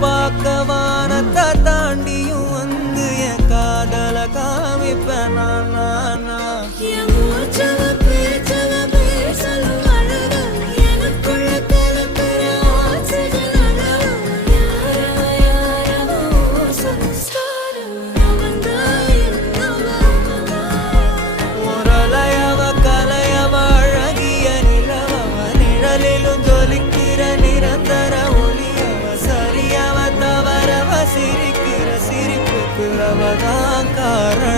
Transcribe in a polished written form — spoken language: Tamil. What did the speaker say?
பார்க்க வானத்தை தாண்டியும் வந்து என் காதல காமிப்பேன் நான் சிரிக்கிற சிரிப்புக்கு அவதான் காரணம்.